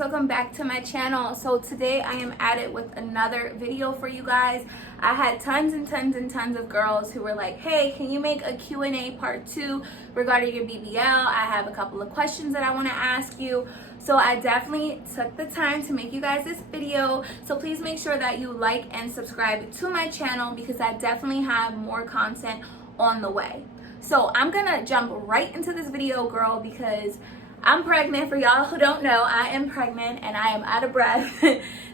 welcome back to my channel. So today I am at it with another video for you guys. I had tons of girls who were like, hey, can you make a Q&A part 2 regarding your BBL? I have a couple of questions that I want to ask you. So I definitely took the time to make you guys this video. So please make sure that you like and subscribe to my channel because I definitely have more content on the way. So I'm gonna jump right into this video, girl, because I'm pregnant. For y'all who don't know, I am pregnant and I am out of breath.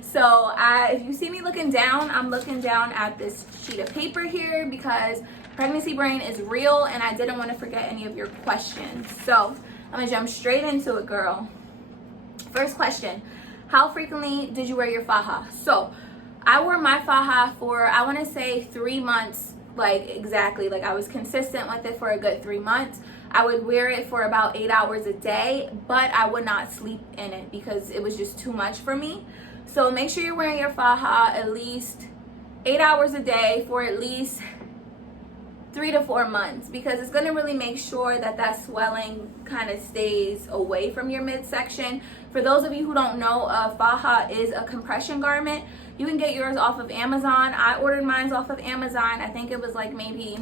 So if you see me looking down, I'm looking down at this sheet of paper here because pregnancy brain is real and I didn't want to forget any of your questions. So I'm gonna jump straight into it, girl. First question, how frequently did you wear your faja? So I wore my faja for, I want to say 3 months, like exactly. Like I was consistent with it for a good 3 months. I would wear it for about 8 hours a day, but I would not sleep in it because it was just too much for me. So make sure you're wearing your faja at least 8 hours a day for at least 3 to 4 months because it's going to really make sure that that swelling kind of stays away from your midsection. For those of you who don't know, a faja is a compression garment. You can get yours off of Amazon. I ordered mine off of Amazon. I think it was like maybe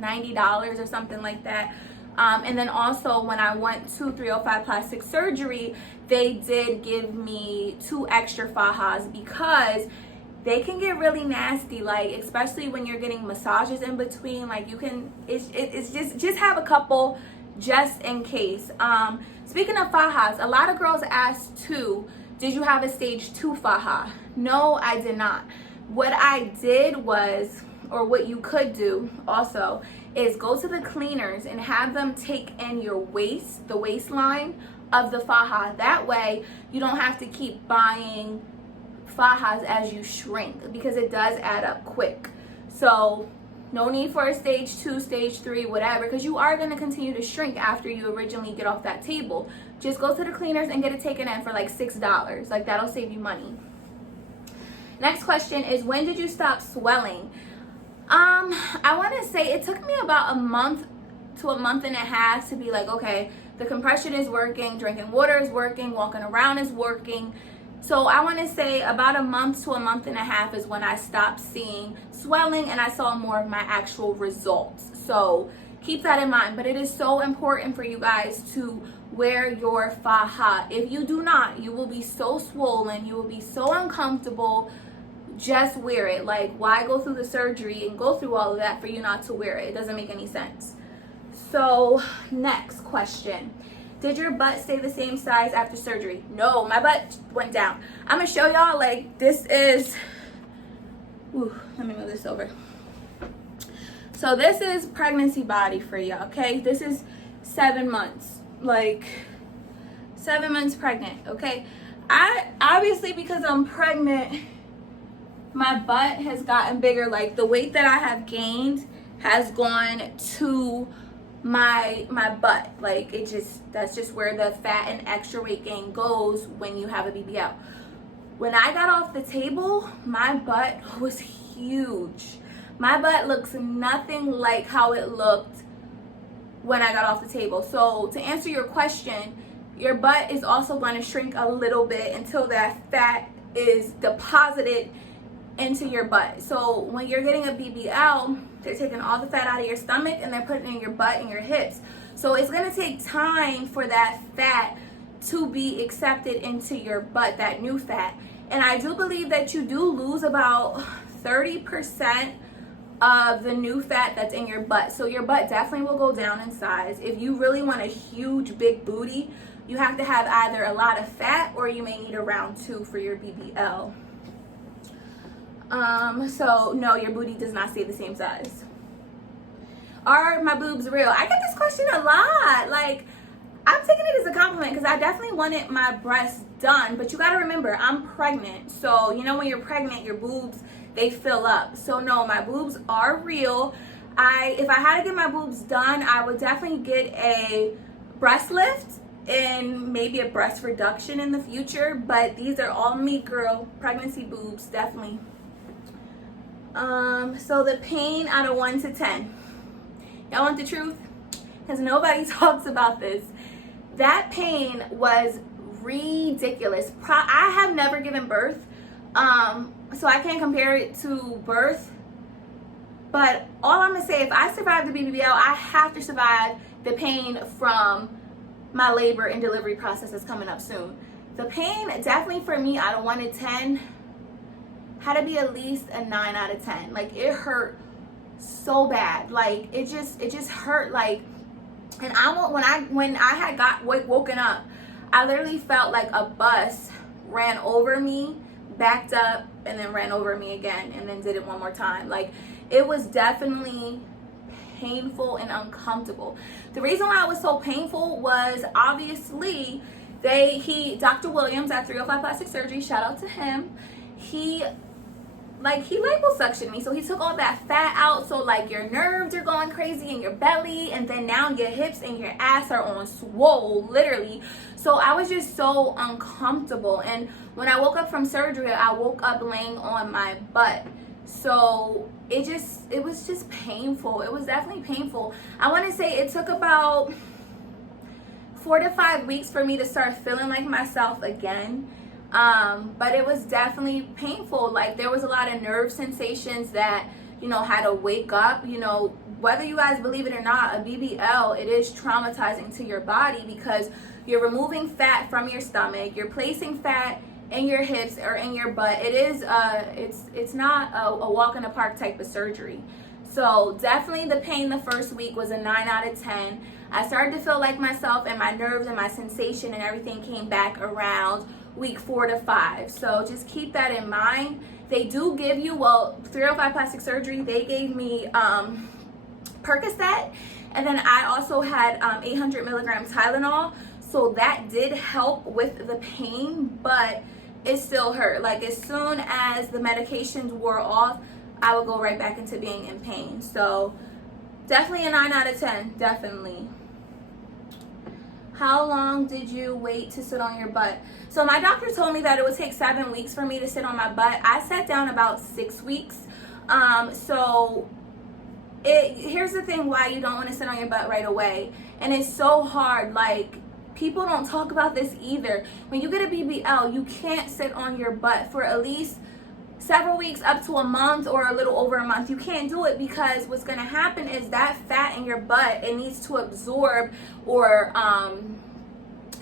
$90 or something like that. And then also when I went to 305 plastic surgery, they did give me 2 extra fajas because they can get really nasty, like especially when you're getting massages in between. Like you can, it's just have a couple just in case. Speaking of fajas, a lot of girls asked too, did you have a stage 2 faja? No, I did not. What I did was, or what you could do also, is go to the cleaners and have them take in your waist, the waistline of the faja. That way you don't have to keep buying fajas as you shrink because it does add up quick. So no need for a stage 2, stage 3, whatever, because you are going to continue to shrink after you originally get off that table. Just go to the cleaners and get it taken in for like $6. Like that'll save you money. Next question is, when did you stop swelling? I want to say it took me about a month to a month and a half to be like, okay, the compression is working, drinking water is working, walking around is working. So I want to say about a month to a month and a half is when I stopped seeing swelling and I saw more of my actual results. So keep that in mind. But it is so important for you guys to wear your faja. If you do not, you will be so swollen, you will be so uncomfortable. Just wear it. Like, why go through the surgery and go through all of that for you not to wear it? It doesn't make any sense. So next question, did your butt stay the same size after surgery? No, my butt went down. I'm gonna show y'all, like, this is, let me move this over. So this is pregnancy body for y'all, okay? This is 7 months, like 7 months pregnant, okay? I obviously, because I'm pregnant, my butt has gotten bigger. Like the weight that I have gained has gone to my butt. Like that's just where the fat and extra weight gain goes when you have a BBL. When I got off the table, my butt was huge. My butt looks nothing like how it looked when I got off the table. So to answer your question, your butt is also going to shrink a little bit until that fat is deposited into your butt. So when you're getting a BBL, they're taking all the fat out of your stomach and they're putting it in your butt and your hips. So it's going to take time for that fat to be accepted into your butt, that new fat. And I do believe that you do lose about 30% of the new fat that's in your butt. So your butt definitely will go down in size. If you really want a huge big booty, you have to have either a lot of fat or you may need a round 2 for your BBL. So no, your booty does not stay the same size. Are my boobs real? I get this question a lot. Like, I'm taking it as a compliment because I definitely wanted my breasts done, but you got to remember, I'm pregnant. So, you know, when you're pregnant, your boobs, they fill up. So no, my boobs are real. If I had to get my boobs done, I would definitely get a breast lift and maybe a breast reduction in the future, but these are all me, girl. Pregnancy boobs, definitely. So the pain out of 1 to 10. Y'all want the truth? Because nobody talks about this. That pain was ridiculous. I have never given birth, so I can't compare it to birth. But all I'm gonna say, if I survive the BBL, I have to survive the pain from my labor and delivery process that's coming up soon. The pain, definitely for me, out of 1 to 10, had to be at least a 9 out of 10. Like, it hurt so bad. Like, it just hurt. Like, and when I had woken up, I literally felt like a bus ran over me, backed up, and then ran over me again, and then did it one more time. Like, it was definitely painful and uncomfortable. The reason why it was so painful was obviously Dr. Williams at 305 Plastic Surgery, shout out to him, he liposuctioned me. So he took all that fat out, so like your nerves are going crazy in your belly, and then now your hips and your ass are on swole, literally. So I was just so uncomfortable, and when I woke up from surgery, I woke up laying on my butt. So it was just painful. It was definitely painful. I want to say it took about 4 to 5 weeks for me to start feeling like myself again. But it was definitely painful. Like, there was a lot of nerve sensations that, you know, had to wake up. You know, whether you guys believe it or not, a BBL, it is traumatizing to your body because you're removing fat from your stomach, you're placing fat in your hips or in your butt. It is it's not a walk in the park type of surgery. So definitely the pain the first week was a 9 out of 10. I started to feel like myself, and my nerves and my sensation and everything came back around week 4 to 5. So just keep that in mind. They do give you, 305 Plastic Surgery, they gave me Percocet, and then I also had 800 milligrams Tylenol. So that did help with the pain, but it still hurt. Like, as soon as the medications wore off, I would go right back into being in pain. So definitely a 9 out of 10, definitely. How long did you wait to sit on your butt? So my doctor told me that it would take 7 weeks for me to sit on my butt. I sat down about 6 weeks. Here's the thing why you don't want to sit on your butt right away. And it's so hard. Like, people don't talk about this either. When you get a BBL, you can't sit on your butt for at least several weeks, up to a month or a little over a month. You can't do it because what's going to happen is that fat in your butt, it needs to absorb or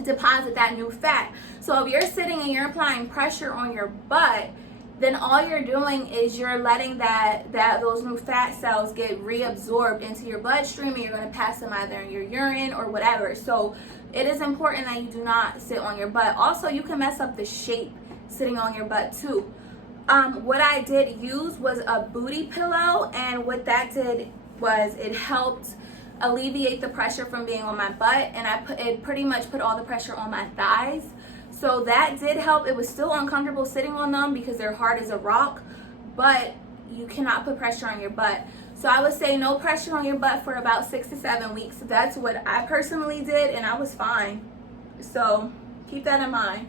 deposit that new fat. So if you're sitting and you're applying pressure on your butt, then all you're doing is you're letting those new fat cells get reabsorbed into your bloodstream, and you're going to pass them either in your urine or whatever. So it is important that you do not sit on your butt. Also, you can mess up the shape sitting on your butt too. What I did use was a booty pillow, and what that did was it helped alleviate the pressure from being on my butt, and it pretty much put all the pressure on my thighs. So that did help. It was still uncomfortable sitting on them because they're hard as a rock, but you cannot put pressure on your butt. So I would say no pressure on your butt for about 6 to 7 weeks. That's what I personally did, and I was fine. So keep that in mind.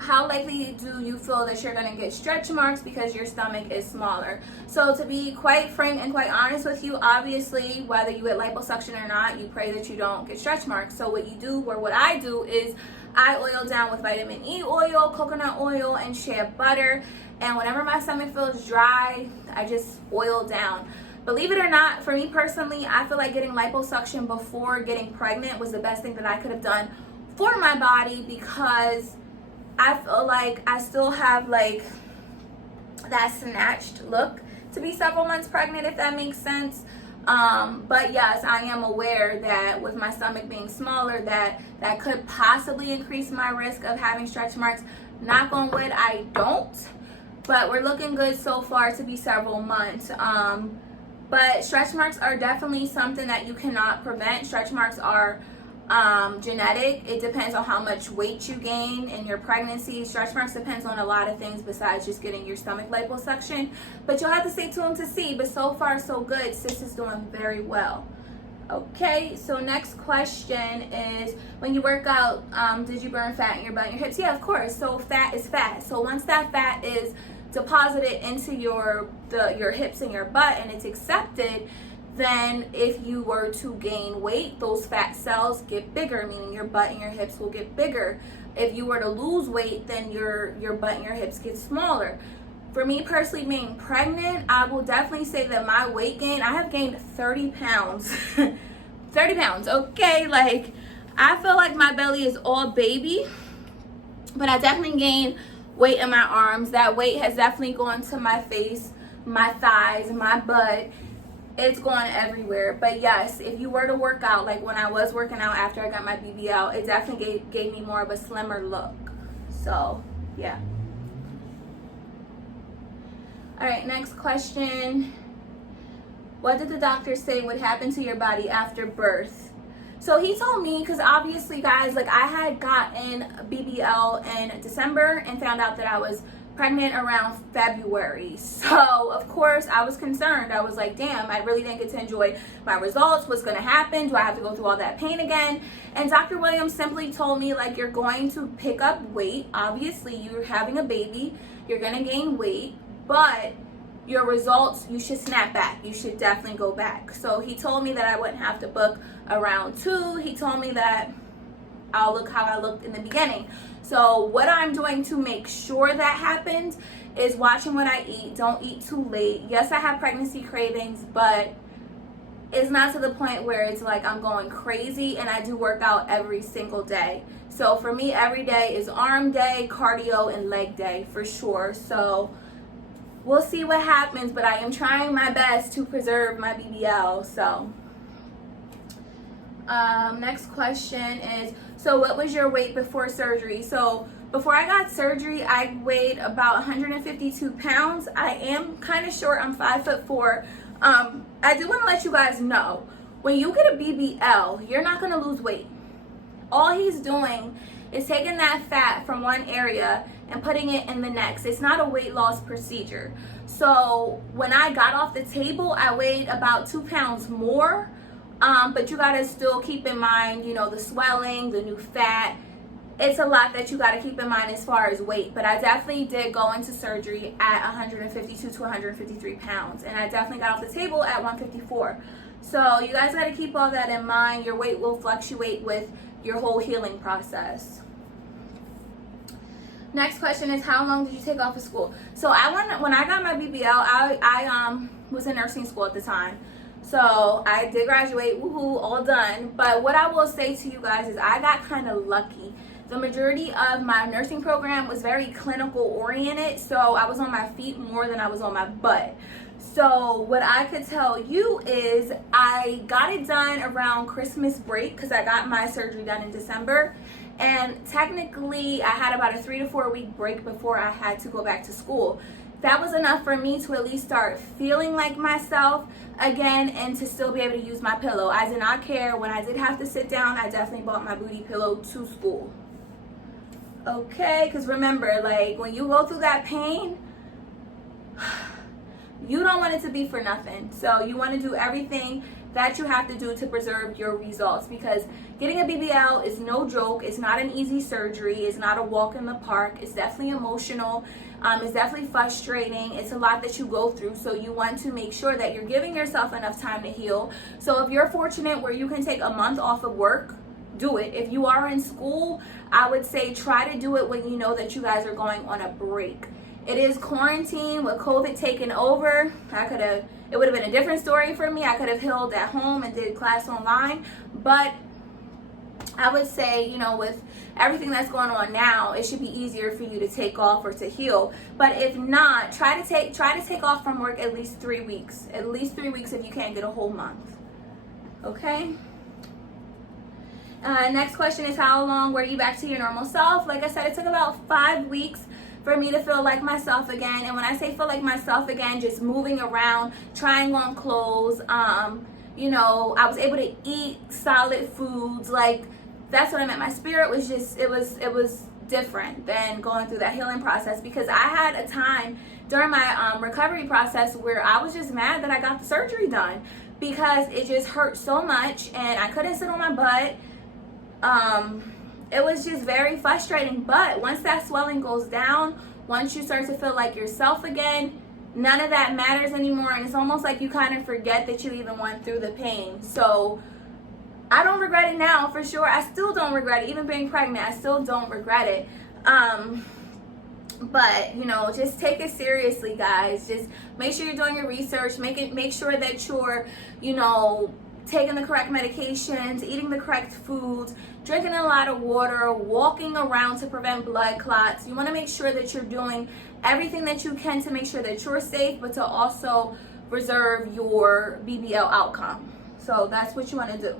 How likely do you feel that you're going to get stretch marks because your stomach is smaller? So to be quite frank and quite honest with you, obviously, whether you get liposuction or not, you pray that you don't get stretch marks. So what you do, or what I do, is I oil down with vitamin E oil, coconut oil, and shea butter. And whenever my stomach feels dry, I just oil down. Believe it or not, for me personally, I feel like getting liposuction before getting pregnant was the best thing that I could have done for my body, because I feel like I still have like that snatched look to be several months pregnant, if that makes sense. But yes, I am aware that with my stomach being smaller, that could possibly increase my risk of having stretch marks. Knock on wood, I don't, but we're looking good so far to be several months. But stretch marks are definitely something that you cannot prevent. Stretch marks are genetic. It depends on how much weight you gain in your pregnancy. Stretch marks depends on a lot of things besides just getting your stomach liposuction, but you'll have to stay tuned to see. But so far so good. Sis is doing very well. Okay, so next question is, when you work out, did you burn fat in your butt and your hips? Yeah, of course. So fat is fat. So once that fat is deposited into your hips and your butt and it's accepted, than if you were to gain weight. Those fat cells get bigger, meaning your butt and your hips will get bigger. If you were to lose weight, then your butt and your hips get smaller. For me personally, being pregnant, I will definitely say that my weight gain, I have gained 30 pounds. 30 pounds, okay? Like, I feel like my belly is all baby, but I definitely gained weight in my arms. That weight has definitely gone to my face, my thighs, my butt. It's gone everywhere. But yes, if you were to work out, like when I was working out after I got my BBL, it definitely gave me more of a slimmer look. So, yeah. All right, next question. What did the doctor say would happen to your body after birth? So he told me, because obviously, guys, like I had gotten BBL in December and found out that I was pregnant around February. So, of course, I was concerned. I was like, damn, I really didn't get to enjoy my results. What's going to happen? Do I have to go through all that pain again? And Dr. Williams simply told me, like, you're going to pick up weight. Obviously, you're having a baby. You're going to gain weight. But your results, you should snap back. You should definitely go back. So he told me that I wouldn't have to book a round 2. He told me that I'll look how I looked in the beginning. So what I'm doing to make sure that happens is watching what I eat. Don't eat too late. Yes, I have pregnancy cravings, but it's not to the point where it's like I'm going crazy, and I do work out every single day. So for me, every day is arm day, cardio, and leg day for sure. So we'll see what happens, but I am trying my best to preserve my BBL. So next question is, so what was your weight before surgery? So before I got surgery, I weighed about 152 pounds. I am kind of short. I'm 5'4". I do want to let you guys know, when you get a BBL, you're not going to lose weight. All he's doing is taking that fat from one area and putting it in the next. It's not a weight loss procedure. So when I got off the table, I weighed about 2 pounds more. But you gotta still keep in mind, you know, the swelling, the new fat. It's a lot that you gotta keep in mind as far as weight. But I definitely did go into surgery at 152 to 153 pounds. And I definitely got off the table at 154. So you guys gotta keep all that in mind. Your weight will fluctuate with your whole healing process. Next question is, how long did you take off of school? So when I got my BBL, I was in nursing school at the time. So I did graduate, woohoo, all done. But what I will say to you guys is I got kind of lucky. The majority of my nursing program was very clinical oriented, so I was on my feet more than I was on my butt. So what I could tell you is I got it done around Christmas break because I got my surgery done in December. And technically I had about a 3 to 4 week break before I had to go back to school. That was enough for me to at least start feeling like myself again and to still be able to use my pillow. I did not care. When I did have to sit down, I definitely bought my booty pillow to school. Okay, because remember, like, when you go through that pain, you don't want it to be for nothing. So you want to do everything that you have to do to preserve your results, because getting a BBL is no joke. It's not an easy surgery. It's not a walk in the park. It's definitely emotional. It's definitely frustrating. It's a lot that you go through. So you want to make sure that you're giving yourself enough time to heal. So if you're fortunate where you can take a month off of work, do it. If you are in school, I would say try to do it when you know that you guys are going on a break. It is quarantine with COVID taking over. It would have been a different story for me. I could have healed at home and did class online. But I would say, you know, with everything that's going on now, it should be easier for you to take off or to heal. But if not, try to take off from work at least 3 weeks. At least 3 weeks if you can't get a whole month. Okay? Next question is, how long were you back to your normal self? Like I said, it took about 5 weeks for me to feel like myself again. And when I say feel like myself again, just moving around, trying on clothes, you know, I was able to eat solid foods. Like, that's what I meant. My spirit was just, it was different than going through that healing process, because I had a time during my recovery process where I was just mad that I got the surgery done, because it just hurt so much and I couldn't sit on my butt. It was just very frustrating. But once that swelling goes down, once you start to feel like yourself again, none of that matters anymore, and it's almost like you kind of forget that you even went through the pain. So I don't regret it now, for sure. I still don't regret it. Even being pregnant, I still don't regret it. But you know, just take it seriously, guys. Just make sure you're doing your research. Make sure that you're, you know, taking the correct medications, eating the correct foods, drinking a lot of water, walking around to prevent blood clots. You want to make sure that you're doing everything that you can to make sure that you're safe, but to also reserve your BBL outcome. So that's what you want to do.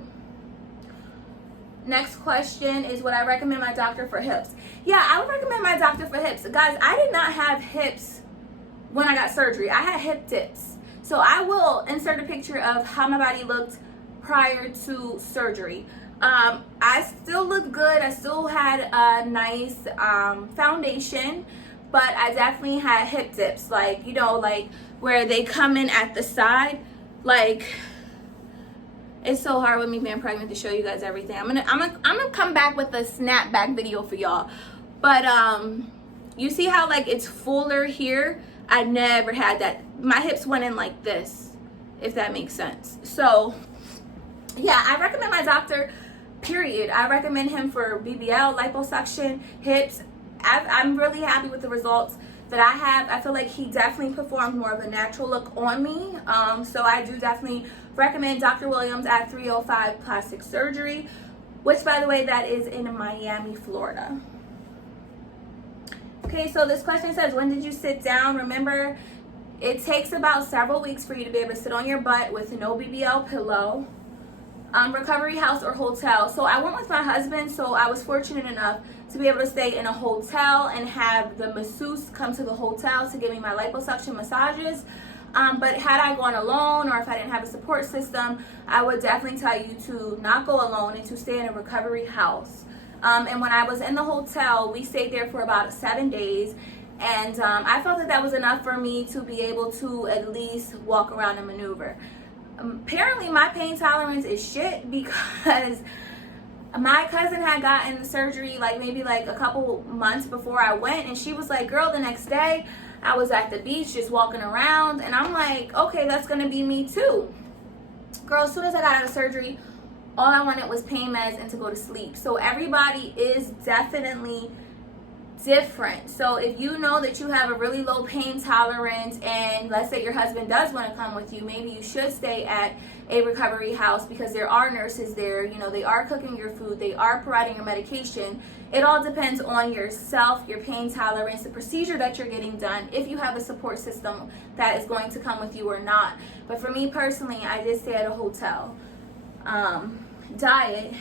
Next question is, would I recommend my doctor for hips? Yeah, I would recommend my doctor for hips. Guys, I did not have hips when I got surgery. I had hip dips. So I will insert a picture of how my body looked prior to surgery. I still looked good. I still had a nice foundation, but I definitely had hip dips, like, you know, like where they come in at the side. Like, it's so hard with me being pregnant to show you guys everything. I'm gonna come back with a snapback video for y'all. But you see how like it's fuller here? I never had that. My hips went in like this, if that makes sense. So yeah, I recommend my doctor, period. I recommend him for BBL, liposuction, hips. I'm really happy with the results that I have. I feel like he definitely performed more of a natural look on me. So I do definitely recommend Dr. Williams at 305 Plastic Surgery, which, by the way, that is in Miami, Florida. Okay, so this question says, when did you sit down? Remember, it takes about several weeks for you to be able to sit on your butt with no BBL pillow. Recovery house or hotel. So I went with my husband, so I was fortunate enough to be able to stay in a hotel and have the masseuse come to the hotel to give me my liposuction massages. But had I gone alone, or if I didn't have a support system, I would definitely tell you to not go alone and to stay in a recovery house. And when I was in the hotel, we stayed there for about 7 days, and I felt that that was enough for me to be able to at least walk around and maneuver. Apparently my pain tolerance is shit, because my cousin had gotten surgery like maybe like a couple months before I went, and she was like, girl, the next day I was at the beach just walking around, and I'm like, okay, that's gonna be me too. Girl, as soon as I got out of surgery, all I wanted was pain meds and to go to sleep. So everybody is definitely different. So if you know that you have a really low pain tolerance, and let's say your husband does want to come with you, maybe you should stay at a recovery house, because there are nurses there. You know, they are cooking your food, they are providing your medication. It all depends on yourself, your pain tolerance, the procedure that you're getting done, if you have a support system that is going to come with you or not. But for me personally, I did stay at a hotel. Diet.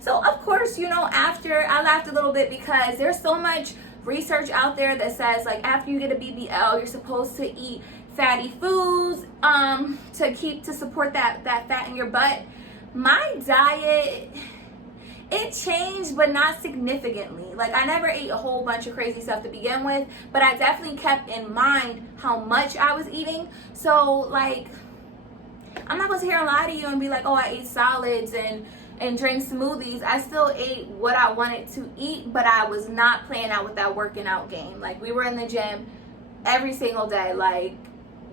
So of course, you know, after, I laughed a little bit because there's so much research out there that says like after you get a BBL, you're supposed to eat fatty foods to support that fat in your butt. My diet, it changed, but not significantly. Like, I never ate a whole bunch of crazy stuff to begin with, but I definitely kept in mind how much I was eating. So like, I'm not going to sit here and lie to you and be like, oh, I ate salads and drank smoothies. I still ate what I wanted to eat, but I was not playing out with that working out game. Like, we were in the gym every single day. Like,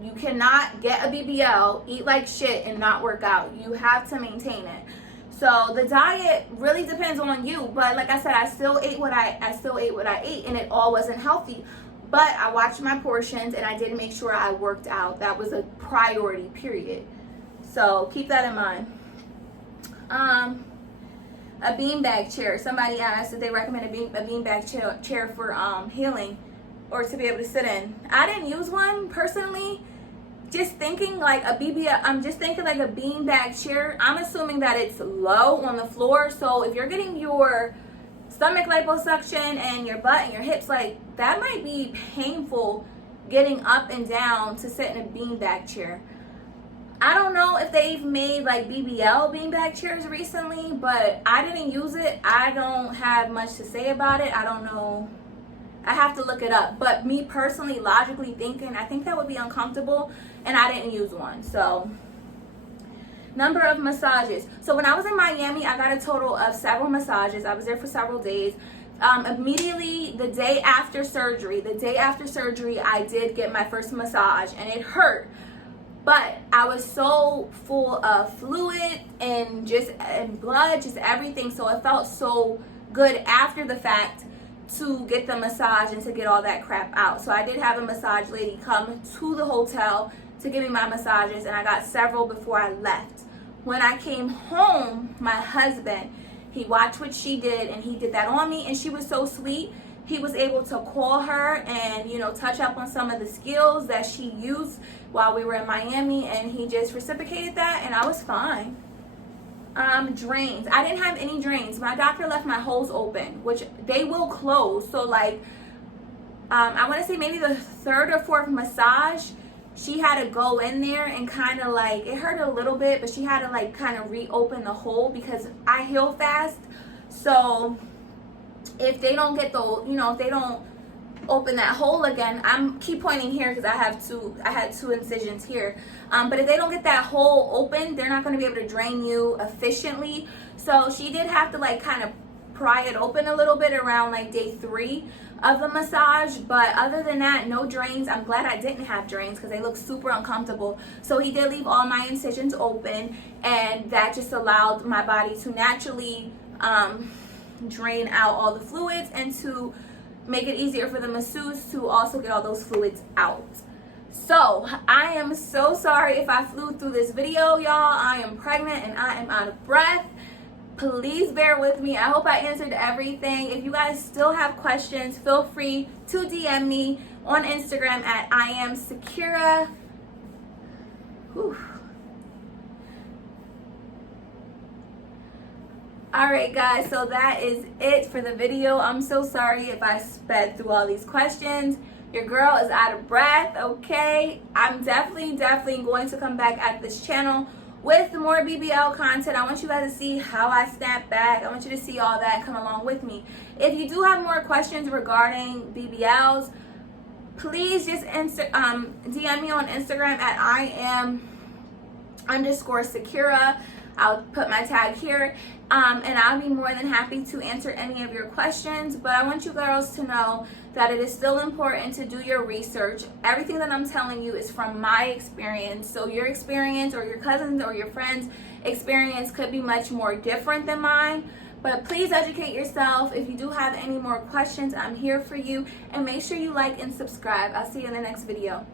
you cannot get a BBL, eat like shit, and not work out. You have to maintain it. So the diet really depends on you. But like I said, I still ate what I ate, and it all wasn't healthy. But I watched my portions, and I did make sure I worked out. That was a priority, period. So keep that in mind. A beanbag chair. Somebody asked if they recommend a beanbag chair for healing, or to be able to sit in. I didn't use one personally. Just thinking like a BBL, I'm just thinking like a beanbag chair. I'm assuming that it's low on the floor. So if you're getting your stomach liposuction and your butt and your hips, like, that might be painful getting up and down to sit in a beanbag chair. I don't know if they've made like BBL beanbag chairs recently, but I didn't use it. I don't have much to say about it. I don't know. I have to look it up. But me personally, logically thinking, I think that would be uncomfortable, and I didn't use one. So, number of massages. So when I was in Miami, I got a total of several massages. I was there for several days. Immediately the day after surgery, I did get my first massage, and it hurt. But I was so full of fluid and blood, just everything. So it felt so good after the fact to get the massage and to get all that crap out. So I did have a massage lady come to the hotel to give me my massages, and I got several before I left. When I came home, my husband, he watched what she did, and he did that on me, and she was so sweet. He was able to call her and, you know, touch up on some of the skills that she used while we were in Miami, and he just reciprocated that, and I was fine. Drains. I didn't have any drains. My doctor left my holes open, which they will close. So like, I want to say maybe the third or fourth massage, she had to go in there and kind of like, it hurt a little bit, but she had to like kind of reopen the hole because I heal fast. So if they don't get the, you know, if they don't open that hole again, I'm keep pointing here because I had two incisions here, but if they don't get that hole open, they're not going to be able to drain you efficiently. So she did have to like kind of pry it open a little bit around like day 3 of the massage, but other than that, no drains. I'm glad I didn't have drains because they look super uncomfortable. So he did leave all my incisions open, and that just allowed my body to naturally drain out all the fluids and to make it easier for the masseuse to also get all those fluids out. So I am so sorry if I flew through this video, y'all. I am pregnant and I am out of breath. Please bear with me. I hope I answered everything. If you guys still have questions, feel free to DM me on Instagram at IamSecura. Alright guys, so that is it for the video. I'm so sorry if I sped through all these questions. Your girl is out of breath, okay? I'm definitely going to come back at this channel with more BBL content. I want you guys to see how I snap back. I want you to see all that, come along with me. If you do have more questions regarding BBLs, please just DM me on Instagram at IAM_Secura. I'll put my tag here, and I'll be more than happy to answer any of your questions. But I want you girls to know that it is still important to do your research. Everything that I'm telling you is from my experience. So your experience or your cousins or your friends' experience could be much more different than mine. But please educate yourself. If you do have any more questions, I'm here for you. And make sure you like and subscribe. I'll see you in the next video.